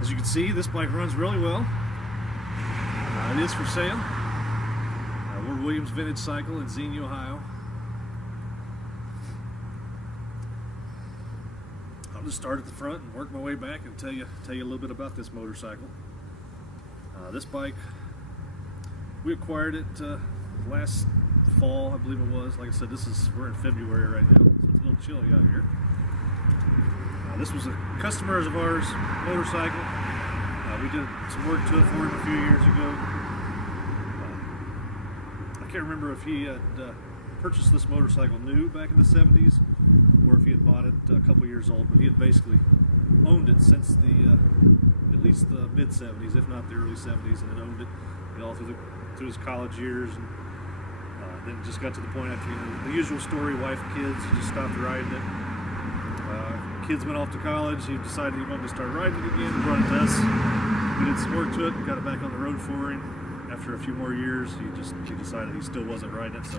As you can see, this bike runs really well. It is for sale. We're Williams Vintage Cycle in Xenia, Ohio. I'll just start at the front and work my way back and tell you a little bit about this motorcycle. This bike, we acquired it last fall, I believe it was. Like I said, we're in February right now, so it's a little chilly out here. This was a customer of ours motorcycle. We did some work to it for him a few years ago. I can't remember if he had purchased this motorcycle new back in the 70s or if he had bought it a couple years old, but he had basically owned it since at least the mid 70s, if not the early 70s, and had owned it all through his college years. And then just got to the point after, the usual story, wife, kids, he just stopped riding it. Kids went off to college, he decided he wanted to start riding it again, and brought it to us. We did some work to it, got it back on the road for him. After a few more years, he decided he still wasn't riding it, so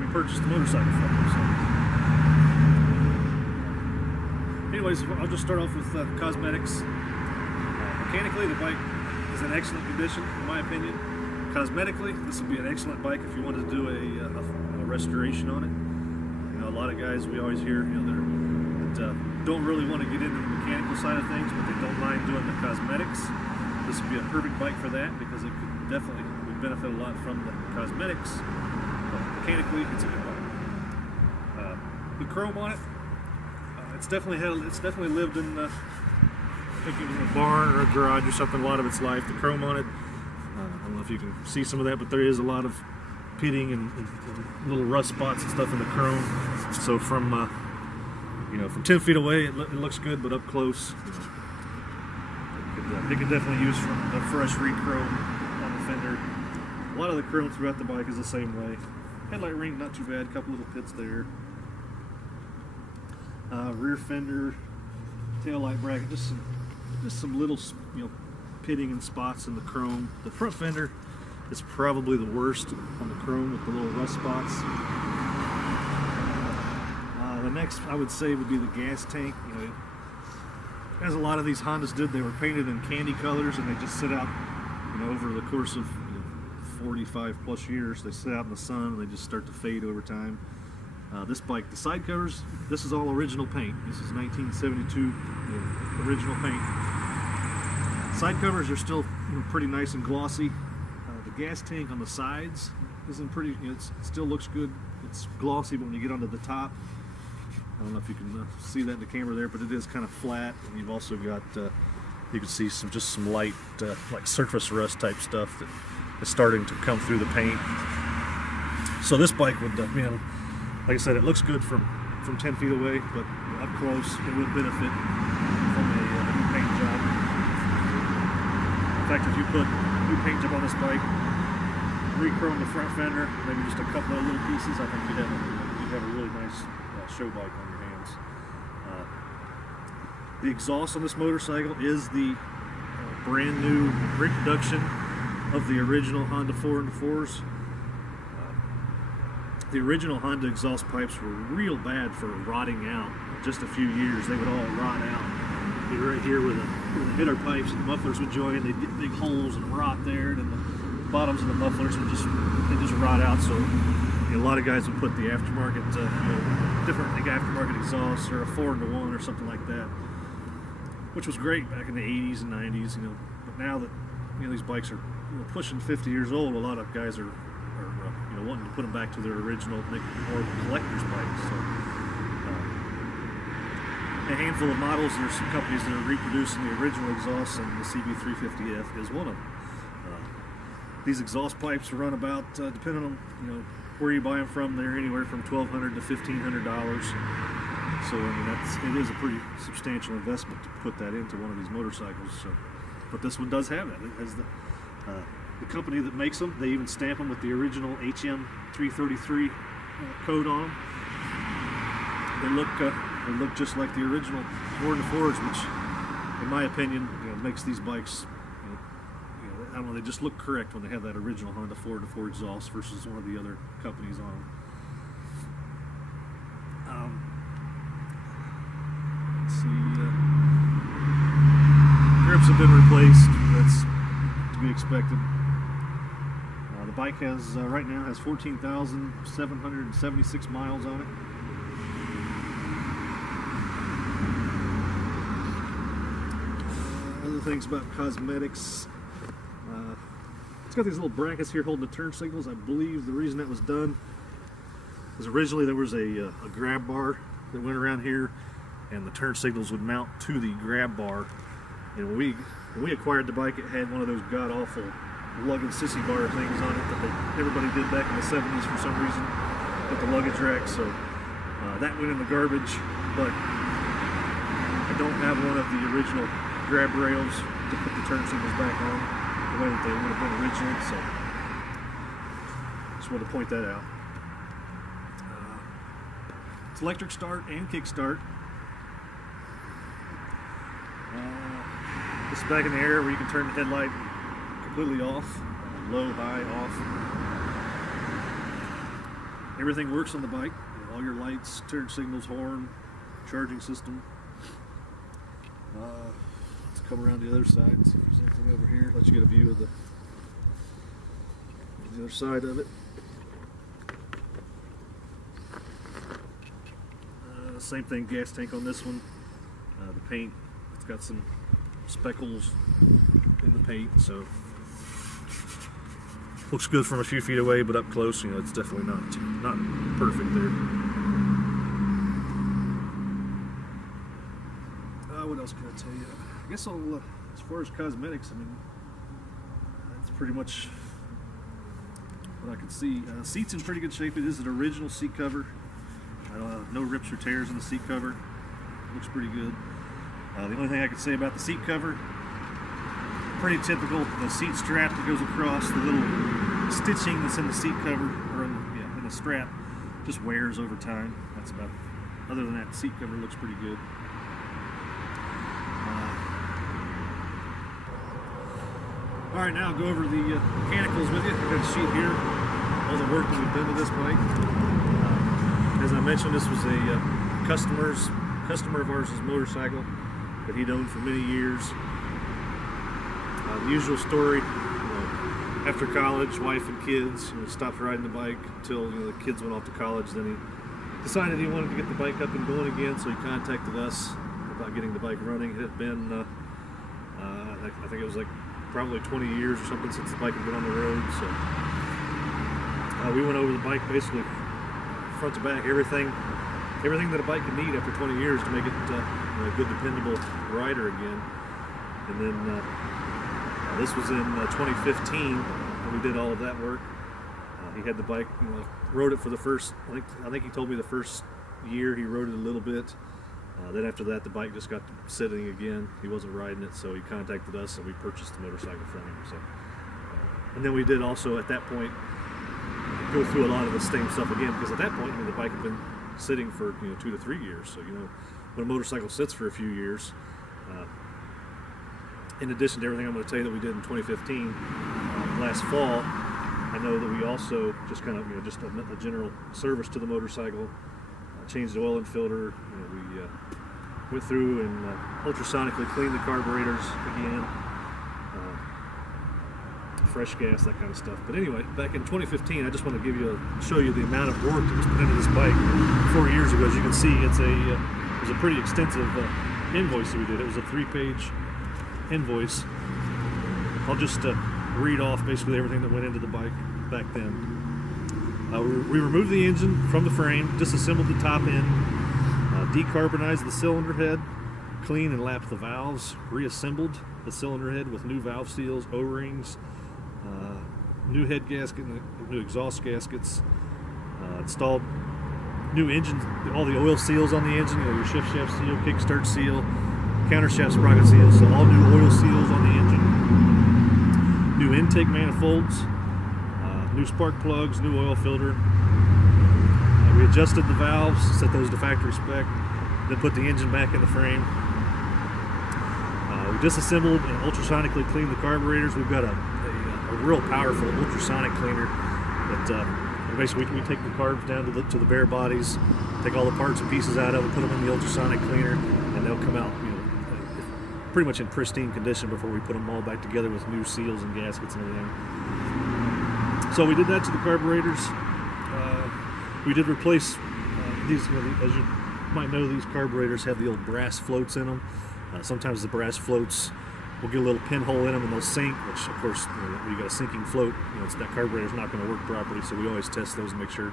we purchased the motorcycle from him. So. Anyways, I'll just start off with Cosmetics. Mechanically, the bike is in excellent condition, in my opinion. Cosmetically, this would be an excellent bike if you wanted to do a restoration on it. A lot of guys we always hear, that don't really want to get into the mechanical side of things, but they don't mind doing the cosmetics. This would be a perfect bike for that because it could definitely benefit a lot from the cosmetics. But mechanically, it's a good bike. The chrome on it, it's definitely lived in, I think it was a barn or a garage or something a lot of its life. The chrome on it, I don't know if you can see some of that, but there is a lot of pitting and little rust spots and stuff in the chrome. So from 10 feet away it looks good, but up close it could definitely use a fresh re-chrome on the fender. A lot of the chrome throughout the bike is the same way. Headlight ring not too bad, a couple little pits there. Rear fender, tail light bracket, just some little pitting and spots in the chrome. The front fender is probably the worst on the chrome with the little rust spots. The next I would say would be the gas tank. As a lot of these Hondas did, they were painted in candy colors and they just sit out, over the course of 45 plus years. They sit out in the sun and they just start to fade over time. This bike, the side covers, this is all original paint. This is 1972 original paint. Side covers are still pretty nice and glossy. The gas tank on the sides isn't pretty, it still looks good. It's glossy, but when you get onto the top, I don't know if you can see that in the camera there, but it is kind of flat. And you've also got, you can see just some light, like surface rust type stuff that is starting to come through the paint. So this bike would, like I said, it looks good from 10 feet away, but up close it would benefit from a new paint job. In fact, if you put new paint job on this bike, re-chrome the front fender, maybe just a couple of little pieces, I think you'd have a really nice show bike on your hands. The exhaust on this motorcycle is the brand new reproduction of the original Honda 4x4s. The original Honda exhaust pipes were real bad for rotting out. Just a few years, they would all rot out. Right here where the header pipes and the mufflers would join, they'd get big holes and rot there, and the bottoms of the mufflers would just rot out. So a lot of guys would put the aftermarket, different aftermarket exhausts or a 4-in-1 or something like that, which was great back in the 80s and 90s. But now that these bikes are pushing 50 years old, a lot of guys are wanting to put them back to their original, make more collector's bikes. So, a handful of models, there's some companies that are reproducing the original exhausts, and the CB350F is one of them. These exhaust pipes run about, depending on where you buy them from, they're anywhere from $1,200 to $1,500. So it is a pretty substantial investment to put that into one of these motorcycles. So, but this one does have that. It has the company that makes them, they even stamp them with the original HM333 code on them. They look just like the original 4x4s, which, in my opinion, makes these bikes, I don't know, they just look correct when they have that original Honda 4x4 exhaust versus one of the other companies on them. Let's see. lamps have been replaced. That's to be expected. The bike has right now has 14,776 miles on it. Other things about cosmetics. It's got these little brackets here holding the turn signals. I believe the reason that was done is originally there was a grab bar that went around here, and the turn signals would mount to the grab bar. And when we acquired the bike, it had one of those god-awful luggage sissy bar things on it that everybody did back in the 70s for some reason with the luggage rack. So that went in the garbage, but I don't have one of the original grab rails to put the turn signals back on the way that they would have been originally. So just wanted to point that out. It's electric start and kick start. This is back in the air where you can turn the headlight completely off, low, high, off. Everything works on the bike. All your lights, turn signals, horn, charging system. Let's come around the other side. See if there's anything over here. Let you get a view of the other side of it. Same thing, gas tank on this one. The paint, it's got some speckles in the paint, so looks good from a few feet away, but up close, you know, it's definitely not perfect there. What else can I tell you? I guess I'll, as far as cosmetics, I mean, that's pretty much what I can see. Seat's in pretty good shape. It is an original seat cover. No rips or tears in the seat cover. Looks pretty good. The only thing I can say about the seat cover, pretty typical. The seat strap that goes across, the little stitching that's in the seat cover, or in the strap, just wears over time. That's about it. Other than that, the seat cover looks pretty good. All right, now I'll go over the mechanicals with you. I've got a sheet here, all the work that we've done to this bike. As I mentioned, this was a customer of ours' motorcycle that he'd owned for many years. The usual story, after college, wife and kids, stopped riding the bike until the kids went off to college. Then he decided he wanted to get the bike up and going again, so he contacted us about getting the bike running. It had been, I think it was like probably 20 years or something since the bike had been on the road. So we went over the bike basically front to back, everything that a bike can need after 20 years to make it a good, dependable rider again. And then this was in 2015 when we did all of that work. He had the bike, rode it for the first, I think he told me the first year he rode it a little bit. Then after that, the bike just got to sitting again. He wasn't riding it, so he contacted us and we purchased the motorcycle from him. So, and then we did also at that point go through a lot of the same stuff again, because at that point, the bike had been sitting for 2 to 3 years. So when a motorcycle sits for a few years, in addition to everything I'm going to tell you that we did in 2015, last fall, I know that we also just kind of just a general service to the motorcycle, changed the oil and filter. We went through and ultrasonically cleaned the carburetors again. Fresh gas, that kind of stuff. But anyway, back in 2015, I just want to show you the amount of work that was put into this bike 4 years ago. As you can see, it was a pretty extensive invoice that we did. It was a 3-page invoice. I'll just read off basically everything that went into the bike back then. We removed the engine from the frame, disassembled the top end, decarbonized the cylinder head, cleaned and lapped the valves, reassembled the cylinder head with new valve seals, O-rings, new head gasket, new exhaust gaskets, installed new engine, all the oil seals on the engine, your shift shaft seal, kickstart seal, counter shaft sprocket seals, so all new oil seals on the engine, new intake manifolds, new spark plugs, new oil filter. We adjusted the valves, set those to factory spec, then put the engine back in the frame. We disassembled and ultrasonically cleaned the carburetors. We've got a real powerful ultrasonic cleaner that basically we take the carbs down to the bare bodies, take all the parts and pieces out of it, put them in the ultrasonic cleaner, and they'll come out pretty much in pristine condition before we put them all back together with new seals and gaskets and everything. So we did that to the carburetors. We did replace these, as you might know, these carburetors have the old brass floats in them. Sometimes the brass floats will get a little pinhole in them and they'll sink, which of course, when you got a sinking float, that carburetor's not going to work properly, so we always test those and make sure.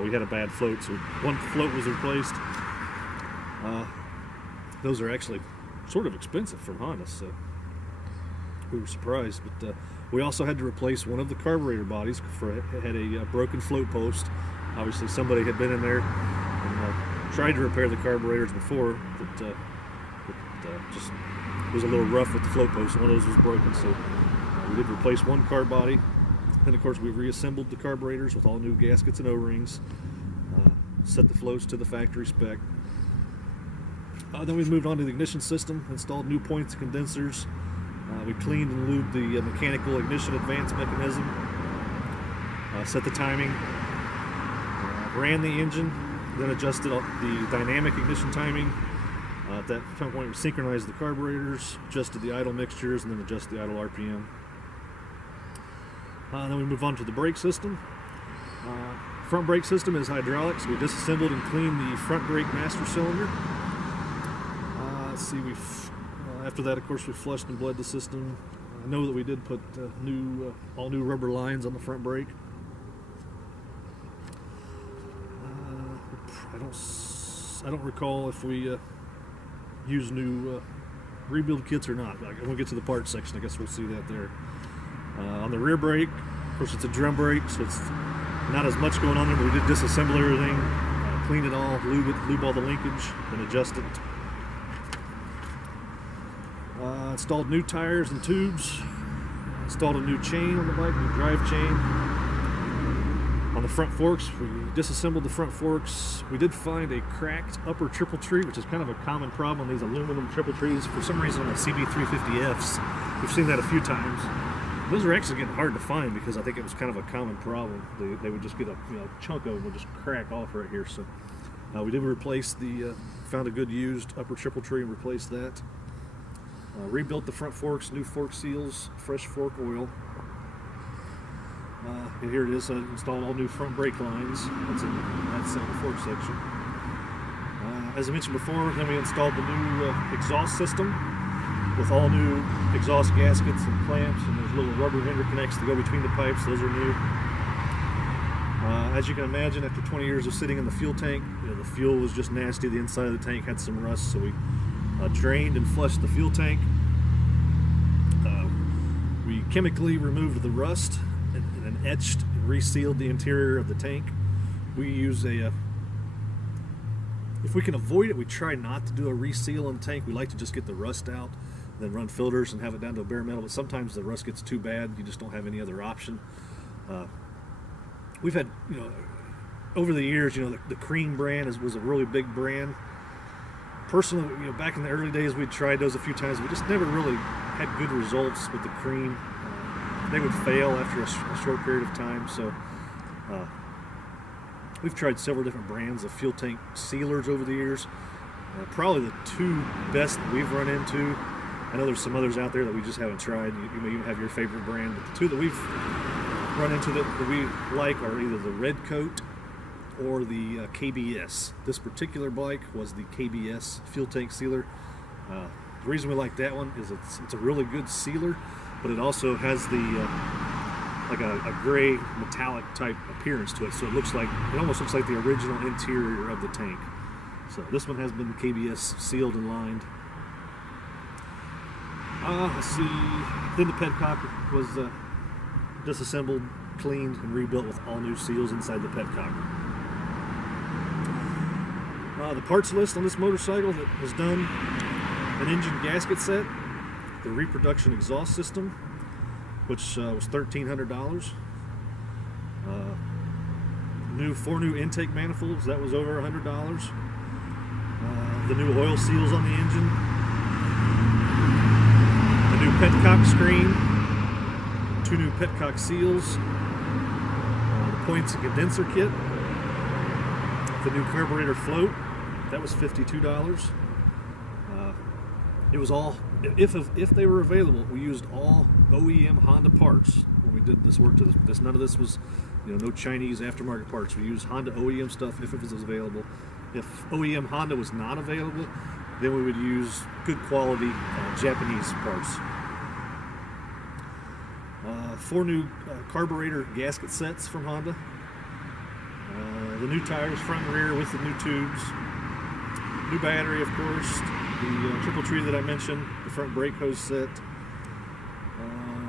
We had a bad float, so one float was replaced. Those are actually sort of expensive from Honda, so we were surprised. But we also had to replace one of the carburetor bodies for it had a broken float post. Obviously somebody had been in there and tried to repair the carburetors before, but just was a little rough with the float post. One of those was broken, so we did replace one carb body. Then of course we reassembled the carburetors with all new gaskets and O-rings, set the floats to the factory spec. Then we moved on to the ignition system, installed new points and condensers. We cleaned and lubed the mechanical ignition advance mechanism, set the timing, ran the engine, then adjusted the dynamic ignition timing. At that point we synchronized the carburetors, adjusted the idle mixtures, and then adjusted the idle RPM. Then we move on to the brake system. Front brake system is hydraulics. We disassembled and cleaned the front brake master cylinder. Let's see, after that, of course, we flushed and bled the system. I know that we did put all new rubber lines on the front brake. I don't recall if we use new rebuild kits or not. When we get to the parts section, I guess we'll see that there. On the rear brake, of course, it's a drum brake, so it's not as much going on there, but we did disassemble everything, clean it all, lube all the linkage, then adjust it. Installed new tires and tubes, installed a new chain on the bike, new drive chain. On the front forks, we disassembled the front forks. We did find a cracked upper triple tree, which is kind of a common problem on these aluminum triple trees. For some reason on the CB350Fs, we've seen that a few times. Those are actually getting hard to find because I think it was kind of a common problem. They would just get a chunk of them would just crack off right here. So we did replace found a good used upper triple tree and replaced that. Rebuilt the front forks, new fork seals, fresh fork oil. And here it is, installed all new front brake lines. That's in the fork section. As I mentioned before, then we installed the new exhaust system with all new exhaust gaskets and clamps, and there's little rubber interconnects to go between the pipes. Those are new. As you can imagine, after 20 years of sitting in the fuel tank, the fuel was just nasty. The inside of the tank had some rust, so we drained and flushed the fuel tank. We chemically removed the rust and then etched and resealed the interior of the tank. We use if we can avoid it, we try not to do a reseal on the tank. We like to just get the rust out, then run filters and have it down to a bare metal, but sometimes the rust gets too bad, you just don't have any other option. We've had, over the years, the Cream brand was a really big brand. Personally, back in the early days, we'd tried those a few times. We just never really had good results with the Cream. They would fail after a short period of time. So we've tried several different brands of fuel tank sealers over the years. Probably the two best that we've run into. I know there's some others out there that we just haven't tried. You may even have your favorite brand, but the two that we've run into that we like are either the Red Coat or the KBS. This particular bike was the KBS fuel tank sealer. The reason we like that one is it's a really good sealer, but it also has the like a gray metallic type appearance to it, so it almost looks like the original interior of the tank. So this one has been KBS sealed and lined. Let's see. Then the petcock was disassembled, cleaned, and rebuilt with all new seals inside the petcock. The parts list on this motorcycle that was done: an engine gasket set, the reproduction exhaust system, which was $1,300. Four new intake manifolds, that was over $100. The new oil seals on the engine, the new petcock screen, 2 new petcock seals, the points and condenser kit, the new carburetor float, that was $52. It was all if they were available, we used all OEM Honda parts when we did this work to this. None of this was, no Chinese aftermarket parts. We used Honda OEM stuff if it was available. If OEM Honda was not available, then we would use good quality Japanese parts. 4 new carburetor gasket sets from Honda. The new tires, front and rear, with the new tubes. New battery, of course. The triple tree that I mentioned. The front brake hose set.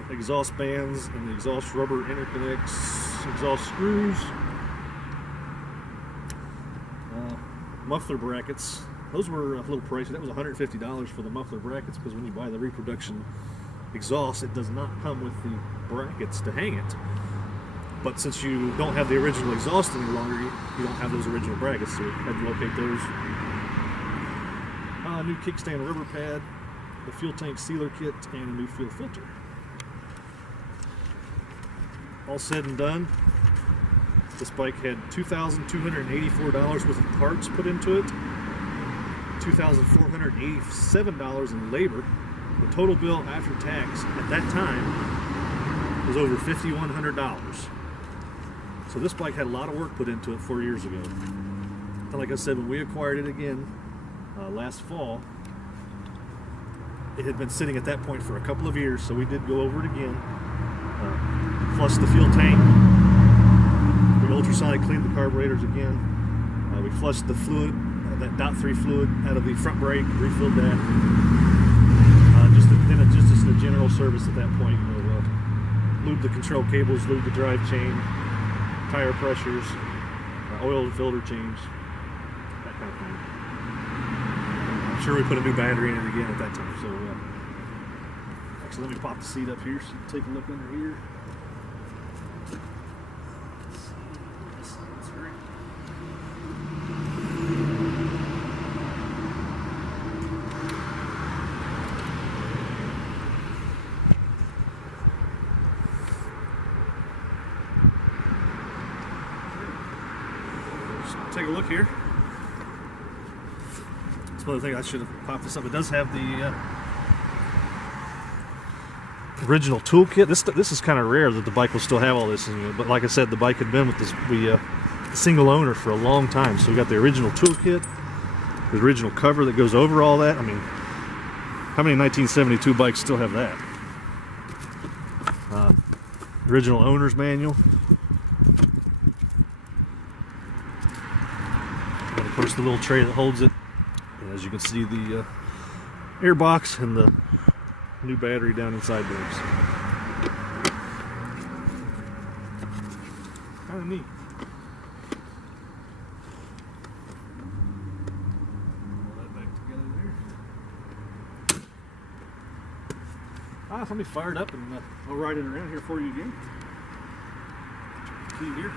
Exhaust bands and the exhaust rubber interconnects. Exhaust screws. Muffler brackets. Those were a little pricey. That was $150 for the muffler brackets, because when you buy the reproduction exhaust, it does not come with the brackets to hang it. But since you don't have the original exhaust any longer, you don't have those original brackets, so you had to locate those. New kickstand rubber pad, the fuel tank sealer kit, and a new fuel filter. All said and done, this bike had $2,284 worth of parts put into it, $2,487 in labor. The total bill after tax at that time was over $5,100. So this bike had a lot of work put into it 4 years ago. And like I said, when we acquired it again last fall, it had been sitting at that point for a couple of years, so we did go over it again. Flushed the fuel tank. We ultrasonic cleaned the carburetors again. We flushed the fluid, that .3 fluid, out of the front brake, refilled that. Just a general service at that point. Lube the control cables, lube the drive chain, tire pressures, oil and filter change, that kind of thing. I'm sure we put a new battery in it again at that time. So actually, let me pop the seat up here so you can take a look under here. Take a look here. That's one of the things I should have popped this up. It does have the original toolkit. This is kind of rare that the bike will still have all this in it. But like I said, the bike had been with this single owner for a long time. So we got the original toolkit, the original cover that goes over all that. I mean, how many 1972 bikes still have that? Original owner's manual. And of course the little tray that holds it. And as you can see, the air box and the new battery down inside those. Kind of neat. Pull that back together there. Let me fire it up and I'll ride it around here for you again. Key here.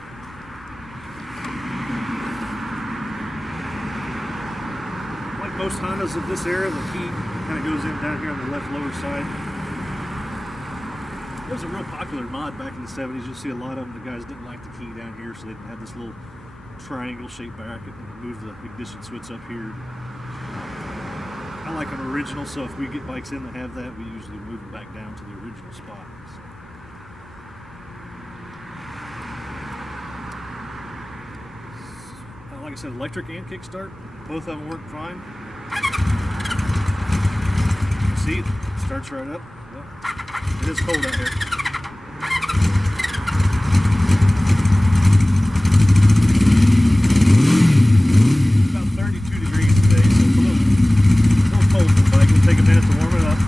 Like most Hondas of this era, the key kind of goes in down here on the left lower side. It was a real popular mod back in the 70s. You'll see a lot of them. The guys didn't like the key down here, so they had this little triangle shaped bracket and move the ignition switch up here. I like them original, so if we get bikes in that have that, we usually move them back down to the original spot. Like I said, electric and kickstart, both of them work fine. See, it starts right up. Well, it is cold out here. About 32 degrees today, so it's a little cold for the bike. It'll take a minute to warm it up.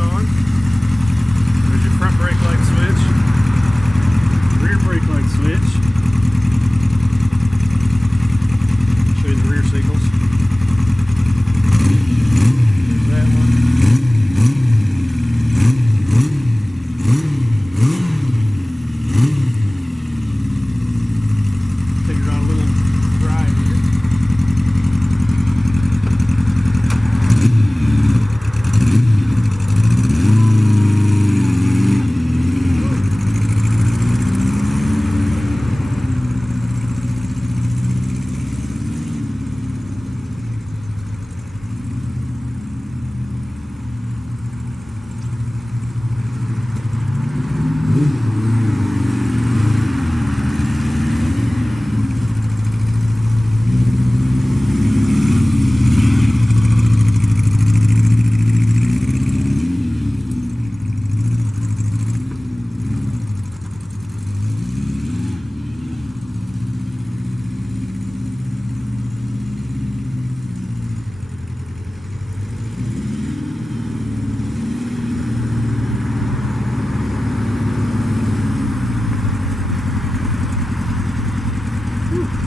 on. There's your front brake light switch, rear brake light switch. Show you the rear signals. There's that one. Take it on a little drive here.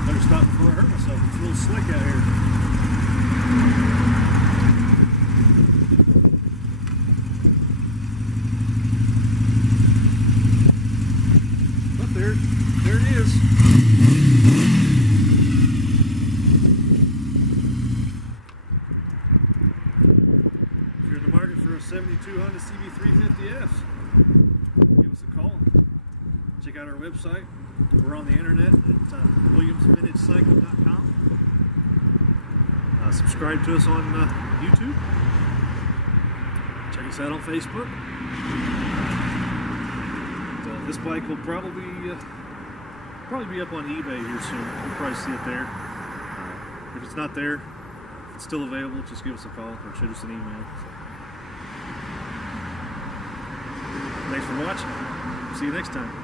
Better stop before I hurt myself. It's a little slick out here. But there it is. If you're in the market for a 72 Honda CB350F, give us a call. Check out our website. We're on the internet at williamsvintagecycle.com. Subscribe to us on YouTube. Check us out on Facebook. This bike will probably be up on eBay here soon. You'll probably see it there. If it's not there, if it's still available, just give us a call or shoot us an email. Thanks for watching. See you next time.